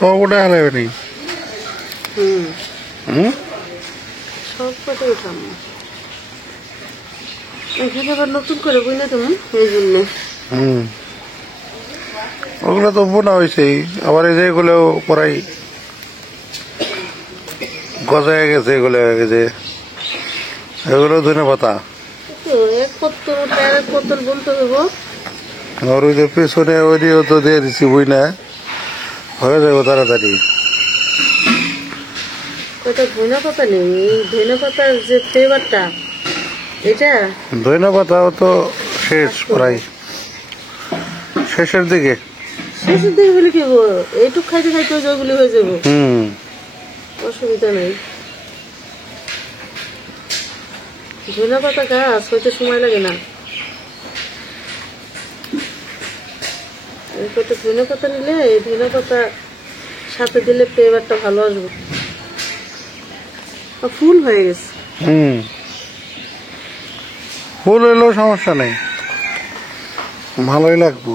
সব ওটা হারাবে নি। সব কটা উঠাম এখানে আবার নতুন করে বুঝলে তুমি এই জন্য। ওগুলো তো বোনা হয়েছেই, আবার এই যে এগুলো পরাই গজায় গেছে, এগুলো গেছে, এগুলো ধনে পাতা। এক পত্তর ওটা এক পত্তর বলতে দেবো। আর ওই যে পেছনে ওই দিয়েও তো দিয়ে দিচ্ছি, বুঝ না হয়ে যাবো তাড়াতাড়ি। ওটা ধনে পাতা নেই, এই ধনে পাতার যে ফ্লেভারটা এটা। ধনে পাতাও তো শেষ, প্রায় শেষের দিকে। শেষের দিকে বলে কি এইটুক খাইতে খাইতে ওইগুলি হয়ে যাবো। অসুবিধা নেই। ধনে পাতা গাছ হইতে সময় লাগে না। কত ধনে পাতা নিলে এই ধনে পাতা সাথে দিলে ফ্লেভারটা ভালো আসবে। ফুল হয়ে গেছে। ফুল হইলেও সমস্যা নেই, ভালোই লাগবো।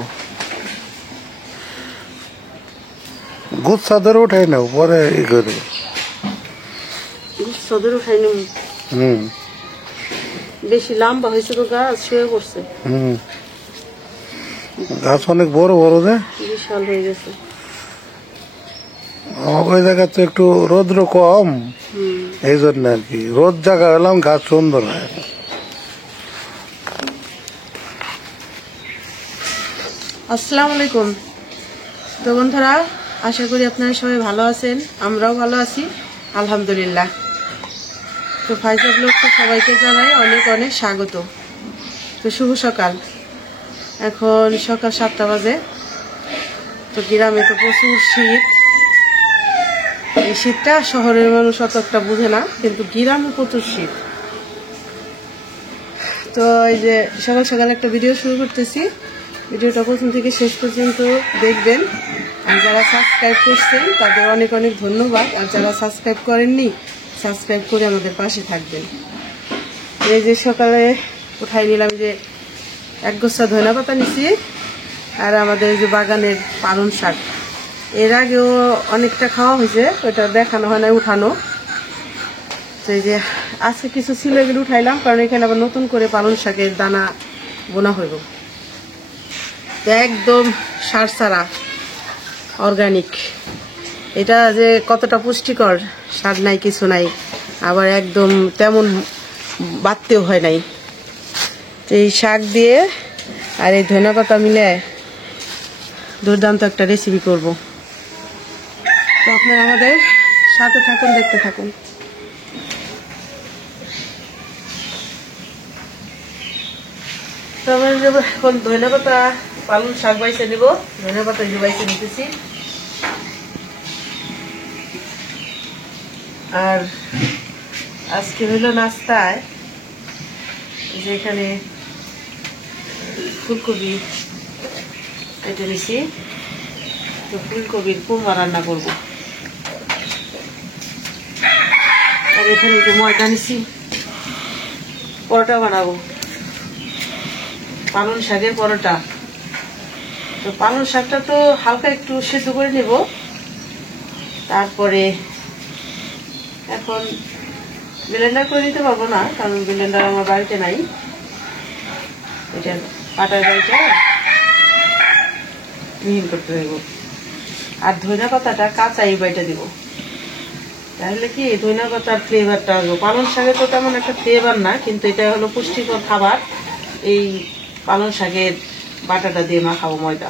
গুচ্ছাদের উঠাই নাও, পরে ই করবো। গুচ্ছাদের উঠাই নেব। বেশি লম্বা হয়েছে তো গাছ, শুয়ে পড়ছে। গাছ অনেক বড় বড়, যে বিশাল হয়ে গেছে। আমাকে ওই জায়গা তো একটু রোদ্র কম, এই জন্য আর কি। রোদ জায়গা হলাম গাছ সুন্দর হয়। আসসালামু আলাইকুম। তো বন্ধুরা, আশা করি আপনারা সবাই ভালো আছেন, আমরাও ভালো আছি আলহামদুলিল্লাহ। তো ফাইজা ব্লগকে সবাইকে জানাই অনেক অনেক স্বাগত। তো শুভ সকাল। এখন সকাল 7টা বাজে। তো গ্রামে তো প্রচুর শীত। এই শীতটা শহরের মানুষ অত একটা বুঝে না, কিন্তু গ্রামে প্রচুর শীত। তো এই যে সকাল সকাল একটা ভিডিও শুরু করতেছি। ভিডিওটা প্রথম থেকে শেষ পর্যন্ত দেখবেন। আর যারা সাবস্ক্রাইব করছেন তাদের অনেক অনেক ধন্যবাদ। আর যারা সাবস্ক্রাইব করেননি, সাবস্ক্রাইব করে আমাদের পাশে থাকবেন। এই যে সকালে উঠাই নিলাম যে এক গোছা ধনে পাতা নিছি, আর আমাদের যে বাগানের পালং শাক। এর আগেও অনেকটা খাওয়া হয়েছে, ওইটা দেখানো হয় না, উঠানো। তো এই যে আজকে কিছু ছিল, এগুলো উঠাইলাম, কারণ এখানে আবার নতুন করে পালং শাকের দানা বোনা হইব। একদম সার ছাড়া অর্গানিক। এটা যে কতটা পুষ্টিকর, সার নাই কিছু নাই, আবার একদম তেমন বাড়তেও হয় নাই। এই শাক দিয়ে আর এই ধনে পাতা মিলে দুর্দান্ত একটা রেসিপি করব। তো আপনারা আমাদের সাথে থাকুন, দেখতে থাকুন। তো আমরা এখন ধনে পাতা পালং শাক বাইছে নিব। ধনে পাতা বাইছে নিতেছি। আর আজকে হইল নাস্তায় যে এখানে ফুলকপি কেটে নিছি। তো ফুলকপির কুমড়া রান্না করব। আর এখানে যে ময়দা নিছি, পরোটা বানাবো, পালং শাকের পরোটা। তো পালং শাকটা তো হালকা একটু সেদ্ধ করে নেব। তারপরে এখন ব্লেন্ডার করে নিতে পারবো না, কারণ ব্লেন্ডার আমার বাড়িতে নাই। এটা পাটার বাড়িটা মিহিন করতে হইব। আর ধনিয়া পাতাটা কাঁচা এই বাড়িটা দিব, তাহলে কি ধনিয়া পাতার ফ্লেভারটা আসবে। পালং শাকে তো তেমন একটা ফ্লেভার না, কিন্তু এটা হলো পুষ্টিকর খাবার। এই পালং শাকের বাটাটা দিয়ে মাখাবো ময়দা,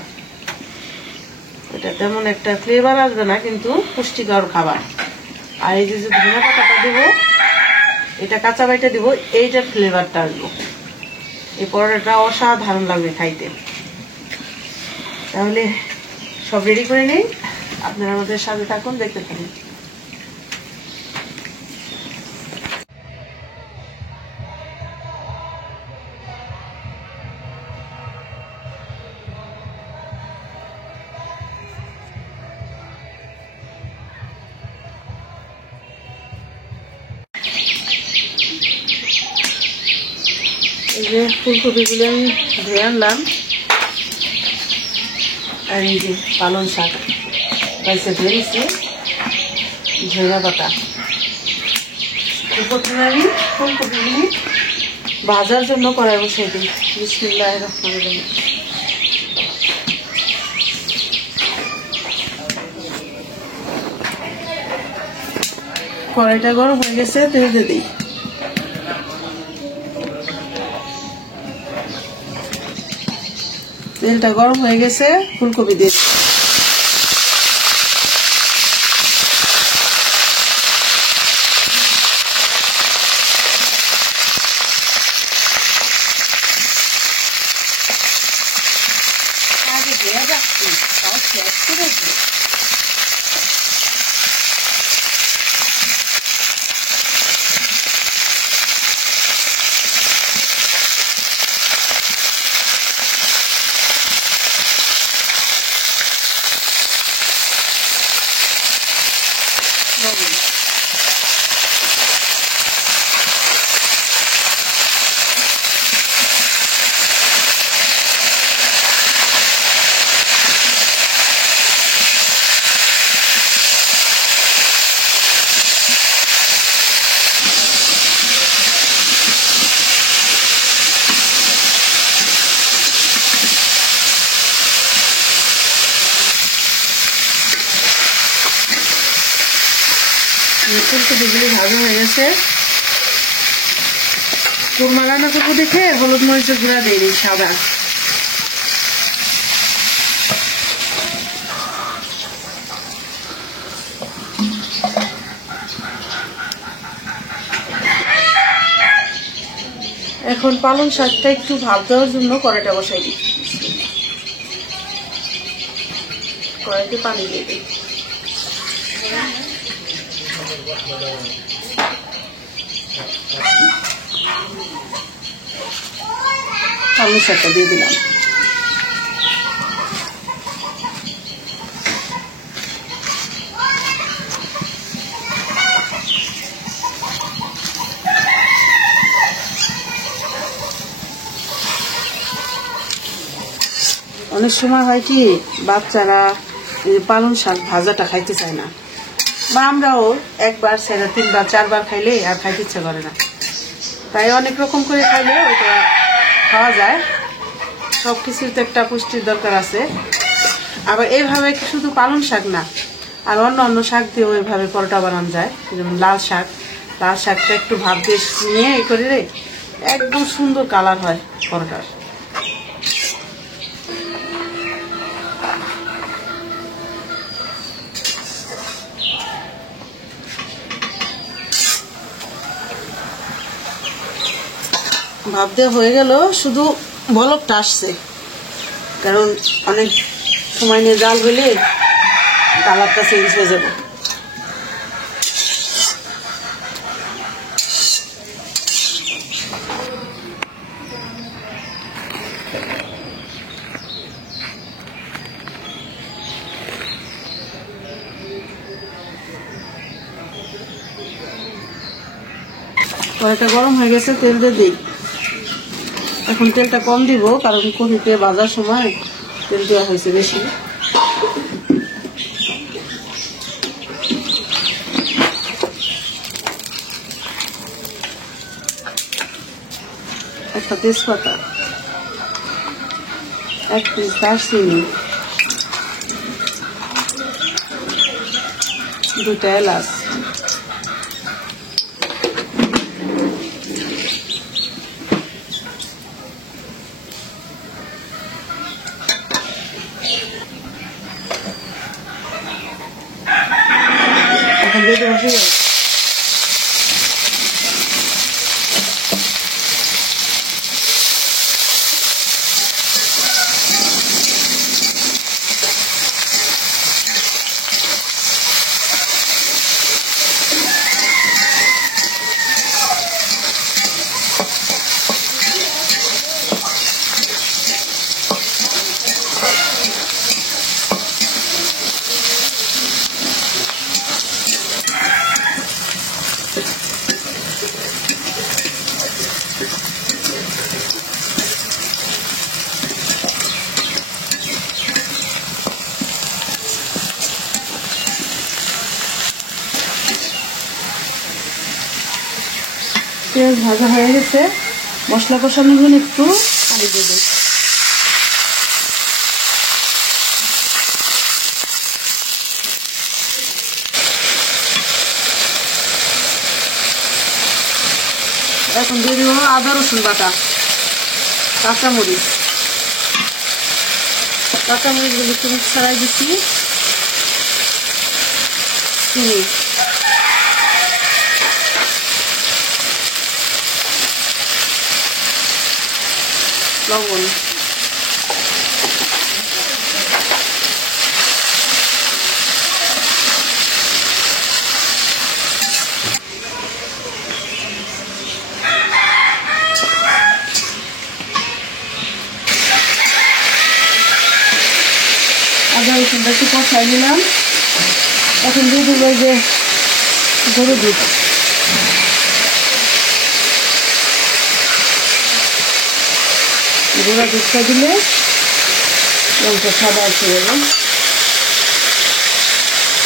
এটা তেমন একটা ফ্লেভার আসবে না, কিন্তু পুষ্টিকর খাবার। আর এই যে ধনিয়া পাতাটা দিব, এটা কাঁচা বাইটা দিব, এইটার ফ্লেভারটা আসবো। এই পরোটাটা অসাধারণ লাগবে খাইতে। তাহলে সব রেডি করে নেই, আপনারা আমাদের সাথে থাকুন, দেখতে থাকুন। এই যে ফুলকপিগুলো আমি ধুয়ে আনলাম, আর এই যে পালং শাক পাইছে ধরেছি ধনে পাতা। প্রথমে আমি ফুলকপিগুলি ভাজার জন্য কড়াই বসাই দিই। বিসমিল্লাহির রহমানির রহিম। কড়াইটা গরম হয়ে গেছে, তেল দিয়ে দিই। তেলটা গরম হয়ে গেছে, ফুলকপি দিয়ে ফুলকপিগুলি ভাজা হয়ে গেছে। কুরমা রান্না করবো দেখে হলুদ মরিচের গুঁড়া দিয়ে দিই সাদা। এখন পালং শাকটা একটু ভাপ দেওয়ার জন্য কড়াইটা বসাই দিই। কড়াইতে পানি দিয়ে দিই। পালং শাকটা দিয়ে দিলাম। অনেক সময় হয় কি বাচ্চারা পালং শাক ভাজাটা খাইতে চায় না, বা আমরাও একবার সেরা 3বার 4বার খাইলে আর খাইতে ইচ্ছে করে না। তাই অনেক রকম করে খাইলে ওইটা খাওয়া যায়। সব কিছুর তো একটা পুষ্টির দরকার আছে। আবার এইভাবে শুধু পালং শাক না, আর অন্য অন্য শাক দিয়েও এইভাবে পরোটা বানানো যায়। যেমন লাল শাকটা একটু ভাপ দিয়ে নিয়ে এই করে একদম সুন্দর কালার হয় পরোটার। ভাপ দেওয়া হয়ে গেল, শুধু বলকটা আসছে, কারণ অনেক সময় নিয়ে জাল হইলে কালারটা চেঞ্জ হয়ে যাবে। কড়াইটা গরম হয়ে গেছে, তেল দিয়ে দিই। এখন তেলটা কম দিব, কারণ কপিতে ভাজার সময় তেল দেওয়া হয়েছে বেশি। একটা তেজপাতা, 1 পিস দারচিনি, 2টা এলাচ, এখন দিয়ে দেবো ভাজা হয়ে গেছে, মশলা কষানোর জন্য একটু পানি দিয়ে দিই। এখন দিয়ে দিব আদা রসুন বাটা, কাঁচামরিচ গুলো একটু ছাড়াই দিচ্ছি, চিনি, লবণ, আদা রসুনটা একটু কষাই নিলাম। এখন দিয়ে দিব এই যে গরুর দুধ, গুঁড়া দুধটা দিলে রঙটা সাদা আসে গেল।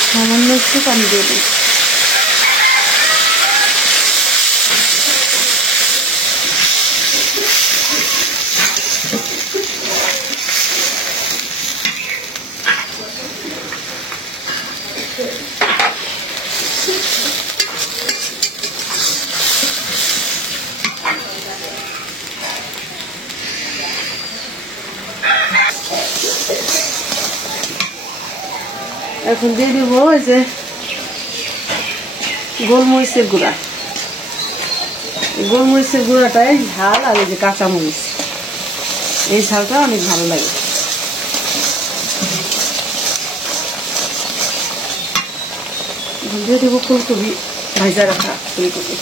সামান্য একটু পানি দিয়ে দিই। এখন দিয়ে দিব এই যে গোলমরিচের গুঁড়া। গোলমরিচের গুঁড়াটাই ঝাল, আর এই যে কাঁচামরিচ, এই ঝালটা অনেক ভালো লাগে। এখন দিয়ে দেবো ফুলকপি, ভাজা রাখা ফুলকপি।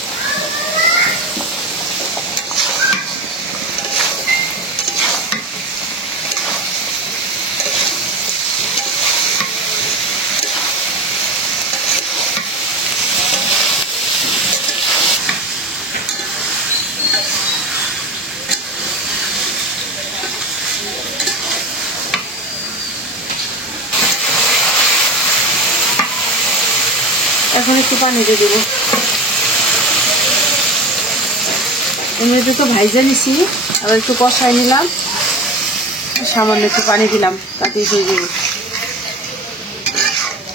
এখন একটু পানি দিয়ে দেবো। এমনিতে তো ভাইজা নিছি, আবার একটু কষাই নিলাম, সামান্য একটু পানি দিলাম, তাতেই হয়ে যাবে।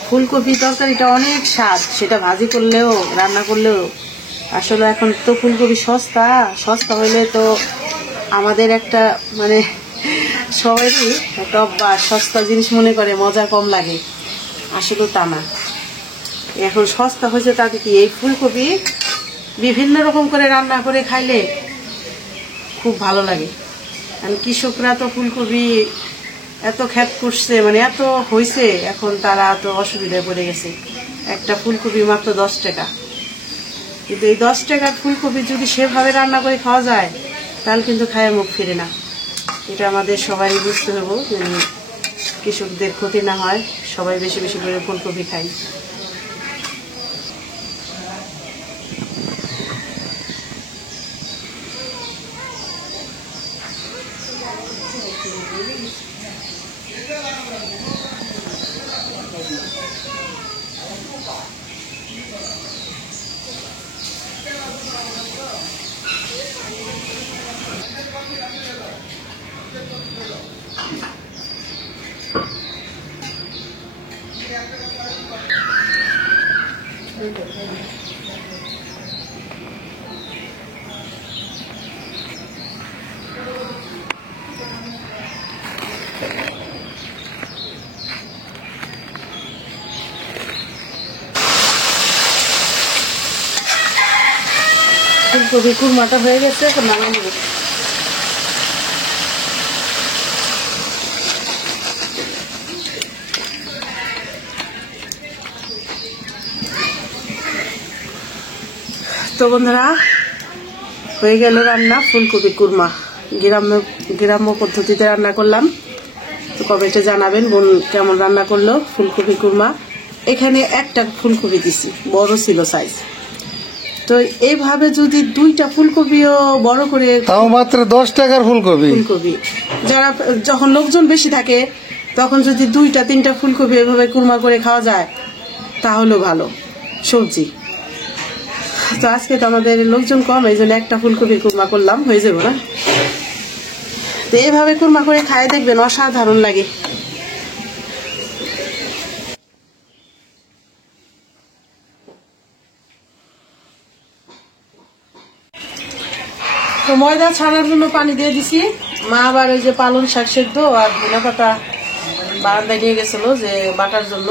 ফুলকপি তরকারিটা অনেক স্বাদ, সেটা ভাজি করলেও রান্না করলেও। আসলে এখন তো ফুলকপি সস্তা হইলে তো আমাদের একটা মানে সবারই একটা অভ্যাস, সস্তা জিনিস মনে করে মজা কম লাগে, আসলে তা না। এখন সস্তা হয়েছে তাতে কি এই ফুলকপি বিভিন্ন রকম করে রান্না করে খাইলে খুব ভালো লাগে। কারণ কৃষকরা তো ফুলকপি এত খ্যাত করছে, মানে এত হয়েছে, এখন তারা তো অসুবিধায় পড়ে গেছে। একটা ফুলকপি মাত্র 10 টাকা, কিন্তু এই 10 টাকার ফুলকপি যদি সেভাবে রান্না করে খাওয়া যায় তাহলে কিন্তু খায় মুখ ফিরে না। এটা আমাদের সবাই বুঝতে হবে, যেন কৃষকদের ক্ষতি না হয়, সবাই বেশি বেশি করে ফুলকপি খায়। ফুলকপি কুরমাটা হয়ে গেছে, এখন নামাই নেব। তো বন্ধুরা, হয়ে গেল রান্না ফুলকপি কুরমা। গ্রাম্য পদ্ধতিতে রান্না করলাম। তো কমেন্টে জানাবেন বোন কেমন রান্না করলো ফুলকপি কুরমা। এখানে একটা ফুলকপি দিছি, বড় ছিল সাইজ। তো এইভাবে যদি 2টা ফুলকপিও বড় করে, তাও মাত্র 10 টাকার ফুলকপি, যারা যখন লোকজন বেশি থাকে তখন যদি 2টা 3টা ফুলকপি এভাবে কুরমা করে খাওয়া যায় তাহলে ভালো সবজি। তো আজকে তো আমাদের লোকজন কম, এই জন্য একটা ফুলকপি কুরমা করলাম, হয়ে যাবো না? তো এইভাবে কুরমা করে খাই দেখবেন, অসাধারণ লাগে। তো ময়দা ছাড়ার জন্য পানি দিয়ে দিছি। মা আবার ওই যে পালং শাক সেদ্ধ আর ধনে পাতা বারান্দায় নিয়ে গেছিল যে বাটার জন্য,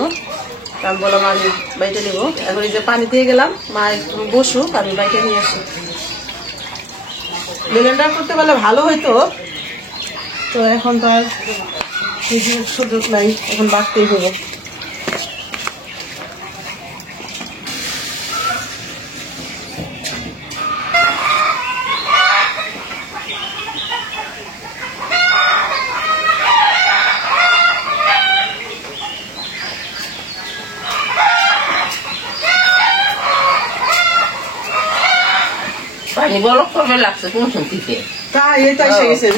আমি বললাম আমি বাইটে নিব। এখন এই যে পানি দিয়ে গেলাম, মা একটু বসুক, আমি বাইটে নিয়ে আসি। ব্লেন্ডার করতে পারলে ভালো হইতো, তো এখন তো আর সুযোগ নাই, এখন বাটতেই হবে। পানি বরফ করবে লাগছে কোন শুনতে তাই এই তো এসে গেছেন।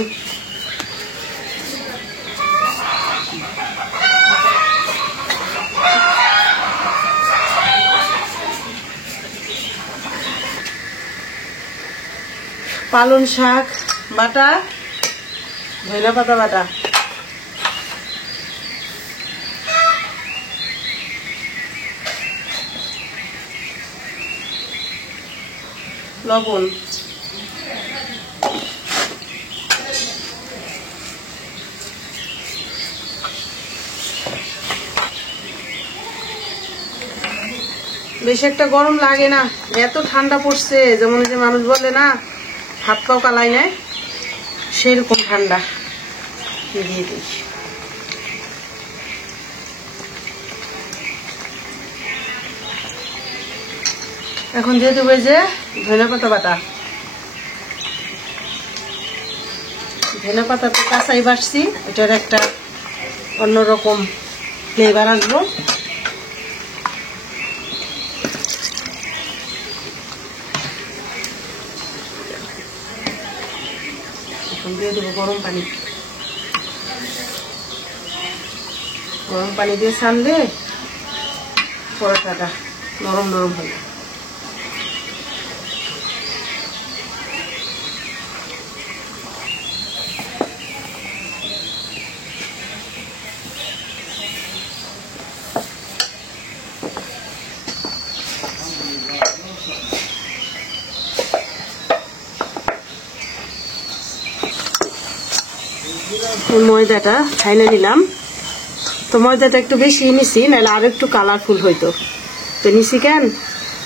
পালং শাক বাটা, ধনিয়া পাতা বাটা, লবণ, বেশি একটা গরম লাগে না, এত ঠান্ডা পড়ছে, যেমন যে মানুষ বলে না হাত পাও কালাই নেয়, সেরকম ঠান্ডা। দিয়ে দিই এখন দিয়ে দেবো যে ধনিয়া পাতা বাটা। ধনিয়া পাতা তো কাঁচাই বাটছি, এটার একটা অন্যরকম ফ্লেভার আসবো। এখন দিয়ে দেবো গরম পানি। গরম পানি দিয়ে ছানলে পরোটাটা নরম নরম হবে। ময়দাটা ছাইলে নিলাম, তো ময়দাটা একটু বেশি নিছি, নাহলে আর একটু কালারফুল হইতো। তো নিছি কেন,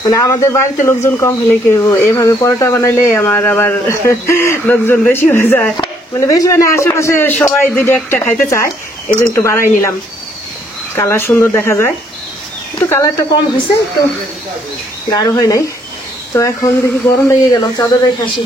মানে আমাদের বাড়িতে লোকজন কম হলে কি এভাবে পরোটা বানাইলে আমার আবার লোকজন বেশি হয়ে যায়, মানে বেশি মানে আশেপাশে সবাই দুইটা একটা খাইতে চায়, এই জন্য একটু বাড়াই নিলাম, কালার সুন্দর দেখা যায়। একটু কালারটা কম হয়েছে, একটু গাঢ় হয় নাই। তো এখন দেখি গরম লেগে গেল, চাদর রেখে আসি।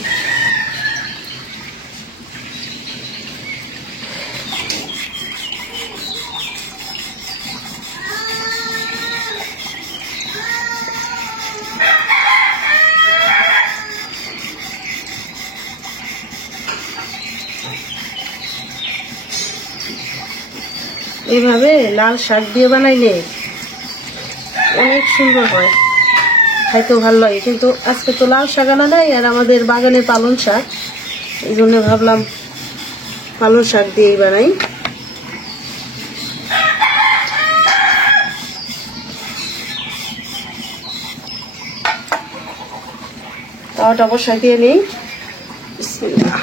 এইভাবে লাল শাক দিয়ে বানাইলে অনেক সুন্দর হয়, খাইতেও ভালো লাগে। কিন্তু আজকে তো লাল শাক আনা নাই, আর আমাদের বাগানের পালং শাক, এই জন্য ভাবলাম পালং শাক দিয়েই বানাই। তাওয়াটা বসাই দিয়ে নিই। বিসমিল্লাহ।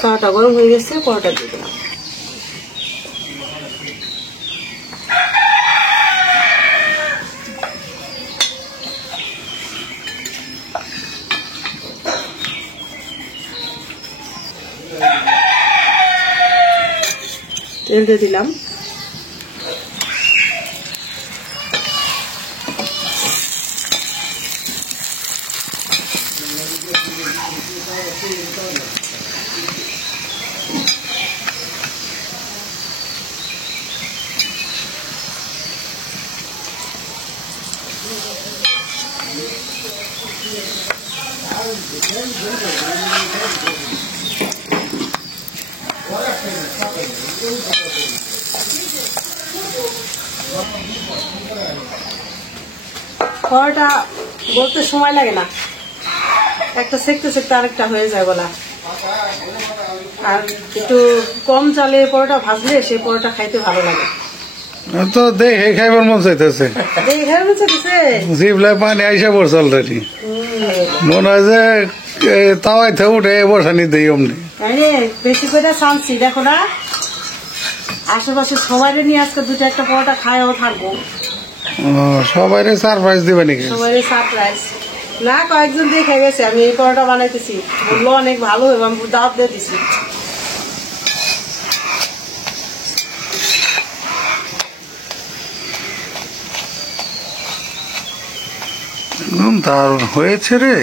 খাওয়াটা গরম হয়ে গেছে, পরোটা দিয়ে দিলাম। তেল দিয়ে দিলাম। পরোটা বলতে সময় লাগে না, একটা সেকতে সেকতে আরেকটা হয়ে যায় বলা। আর একটু কম চালে পরোটা ভাজলে সেই পরোটা খাইতে ভালো লাগে। তো দেখে খাইবার মন চাইতেছে, দেখে খাইবার মন চাইতেছে, জিভলায় পানি আইসা পড়ছে অলরেডি। মনে হয় যে তাওয়াইতে উঠে বসানি দেই অমনি। বেশি করে শান্তি দেখো না, আশেপাশে সবাই নিয়ে আজকে দুটো একটা পরোটা খায়ও থাকবো। সবাই সারপ্রাইজ দিবে নাকি? সবাই সারপ্রাইজ না, কয়েকজন দিয়ে খেয়ে গেছে আমি এই পরোটা বানাইতেছি, বললো অনেক ভালো এবং দাওয়াত দিয়ে দিছি। দারুণ হয়েছে রে,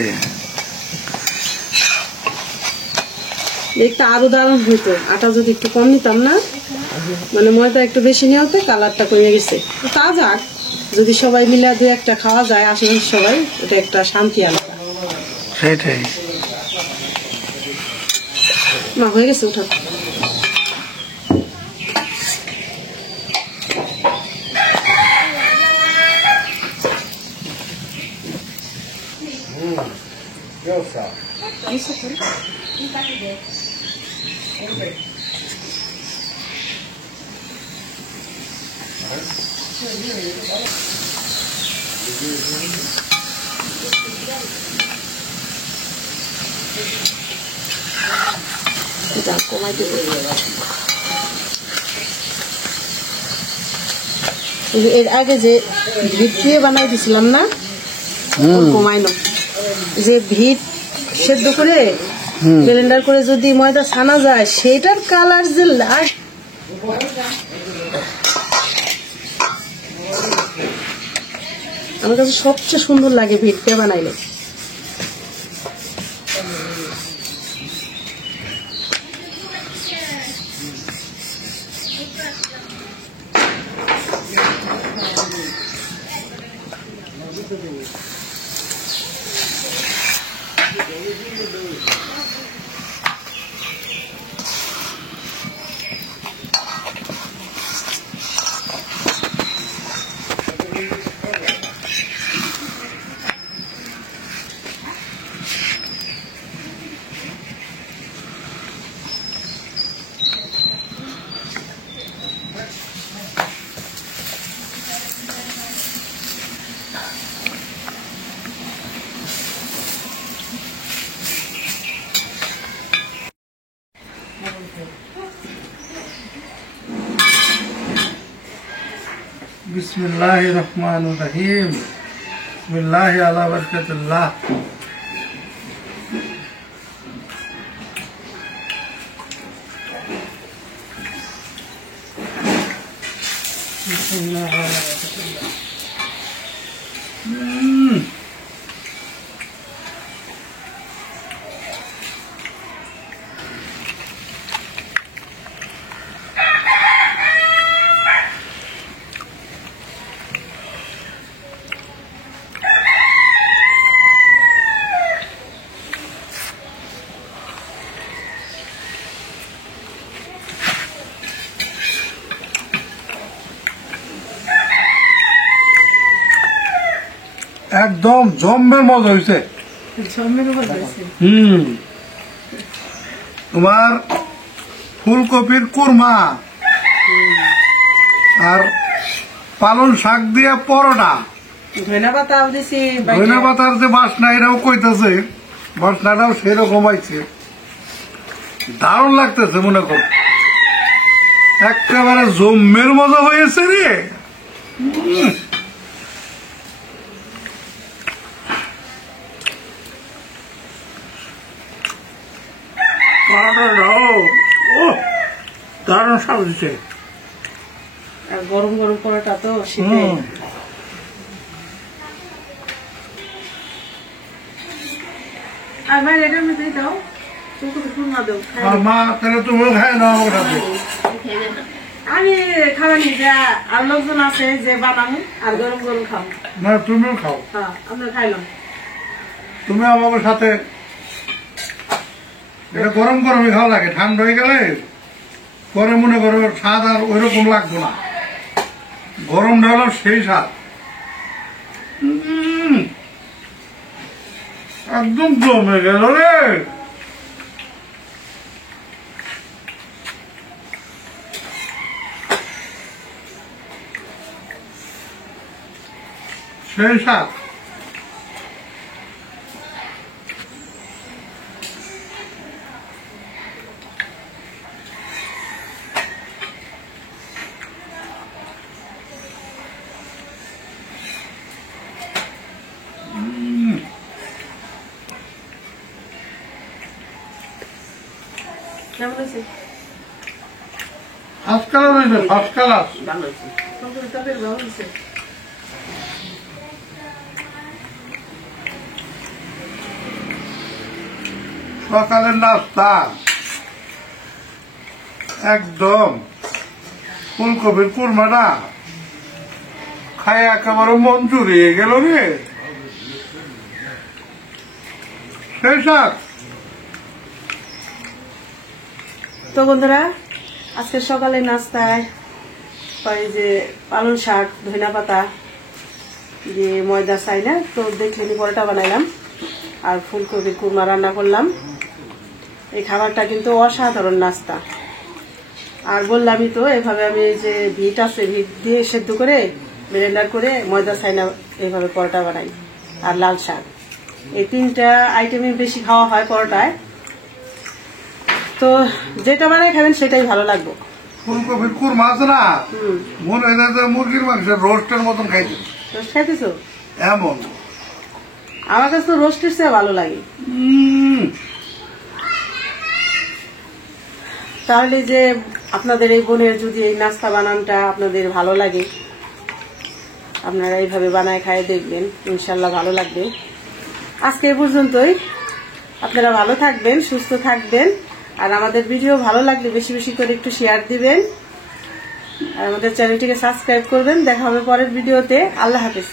দেখতে আরো দারুণ হইতো আটা যদি একটু কম নিতাম না, মানে ময়দা একটু বেশি নেওয়াতে কালারটা কমে গেছে। তা যাক, যদি সবাই মিলে দু একটা খাওয়া যায় আশেপাশে সবাই, ওটা একটা শান্তি আলাদা। সেটাই না হয়ে গেছে, উঠা কমাই দেব। এর আগে যে ভিট দিয়ে বানাই দিছিলাম না, কমাই না, যে ভিট সেদ্ধ করে ব্লেন্ডার করে যদি ময়দা ছানা যায় সেটার কালার যে লাস্ট, আমার কাছে সবচেয়ে সুন্দর লাগে ভিট দিয়ে বানাইলে। बिस्मिल्लाहिर रहमानिर रहीम, बिस्मिल्लाहि अला बरकतिल्लाह। একদম জম্মের মজা হয়েছে। তোমার ফুলকপির কোরমা আর পালন শাক দিয়া পরোটা, ধনিয়া পাতাও দিছি, ধনিয়া পাতার যে বাসনা এটাও কইতেছে, বাসনাটাও সেরকম হয়েছে, দারুণ লাগতেছে। মনে কর একেবারে জম্মের মজা হয়েছে রে। দারুণ স্বাদ দিচ্ছে। আর গরম গরম পরোটা তো শীতে। আর ভাই এটার মধ্যেই দাও, তুমি খুরমা দাও। মা তাহলে তুমিও খাই না আমার সাথে। আমি খাওয়ানি যে আর লোকজন আছে যে বানাবো আর গরম গরম খাও। না তুমিও খাও, হ্যাঁ আমরা খাইলাম। তুমি আমার সাথে। এটা গরম গরমই খাওয়া লাগে, ঠান্ডা হয়ে গেলে পরে মনে করো স্বাদ আর ওই রকম লাগবো না। গরমটা হলো সেই স্বাদ। একদম জমে গেল রে। সেই স্বাদ। কেমন আছে? ফার্স্ট ক্লাস হয়েছে, ফার্স্ট ক্লাস। ভালো হয়েছে। তরকারি ভালো হয়েছে। সকালের নাস্তা একদম ফুলকপির কুরমাটা খায় একেবারে মন জুড়িয়ে গেল রে। সেই শাক। তো বন্ধুরা, আজকে সকালে নাস্তায় ওই যে পালং শাক, ধনিয়া পাতা দিয়ে ময়দা চাই না তো দেখলেনি পরোটা বানাইলাম আর ফুলকপির কুরমা রান্না করলাম। এই খাবারটা কিন্তু অসাধারণ নাস্তা। আর বললামই তো এভাবে আমি এই যে ভিট আছে, ভিট দিয়ে সেদ্ধ করে ব্লেন্ডার করে ময়দা চাই না এইভাবে পরোটা বানাই। আর লাল শাক, এই তিনটা আইটেমই বেশি খাওয়া হয় পরোটায়। তো যেটা বানাই খাবেন সেটাই ভালো লাগবে। ফুলকপির কুরমা আছে না, হুম, মনে হয় যে মুরগির মাংসের রোস্টের মতন খাইতে রোস্ট খাইতেছো? এমন। আমার কাছে তো রোস্টের চেয়ে ভালো লাগে। তাহলে যে আপনাদের এই বোনের যদি এই নাস্তা বানানটা আপনাদের ভালো লাগে, আপনারা এইভাবে বানায় খায় দেখবেন, ইনশাল্লাহ ভালো লাগবে। আজকে এই পর্যন্তই। আপনারা ভালো থাকবেন, সুস্থ থাকবেন। আর আমাদের ভিডিও ভালো লাগলে বেশি বেশি করে একটু শেয়ার দিবেন আর আমাদের চ্যানেলটিকে সাবস্ক্রাইব করবেন। দেখা হবে পরের ভিডিওতে। আল্লাহ হাফেজ।